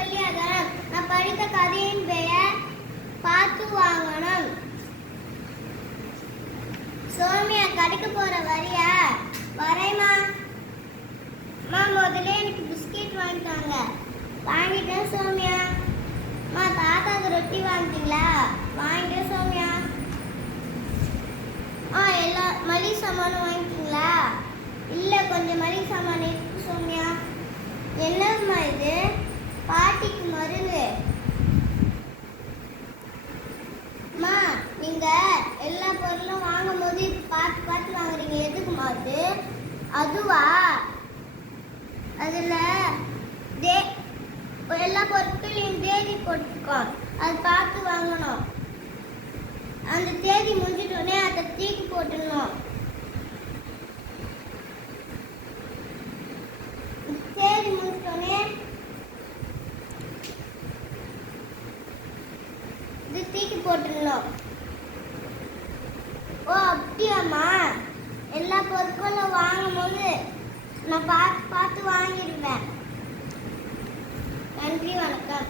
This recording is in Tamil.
பள்ளியாதான். நான் படித்த கதையின் பெயர் பார்த்து வாங்கணும். சோமியா, கடைக்கு போற வரியா? வரைமா. முதல்ல எனக்கு பிஸ்கெட் வாங்கிட்டாங்க. வாங்கிட்டேன் சோமியா. தாத்தாக்கு ரொட்டி வாங்கிட்டீங்களா? வாங்கிட்டேன் சோமியா. எல்லா மளிகை சாமானும் வாங்கிட்டீங்களா? இல்ல, கொஞ்சம் மளிகை சாமான் இருக்கு சோமியா. என்னம்மா இது? பாட்டிக்கு மருந்து. நீங்க எல்லா பொருளும் வாங்கும் போது பார்த்து பார்த்து வாங்குறீங்க, எதுக்குமா அது? அதுவா? அதுல எல்லா பொருட்களையும் தேதி போட்டுருக்கோம், அது பார்த்து வாங்கணும். அந்த தேதி முடிஞ்சிட்டோடனே அதை தூக்கி போட்டுடணும். தேதி முடிச்சிட்டோடனே இது தூக்கி போட்டுடணும். ஓ, அப்படியாம்மா? எல்லா பொருட்களும் வாங்கும் போது நான் பார்த்து பார்த்து வாங்கிடுவேன். நன்றி, வணக்கம்.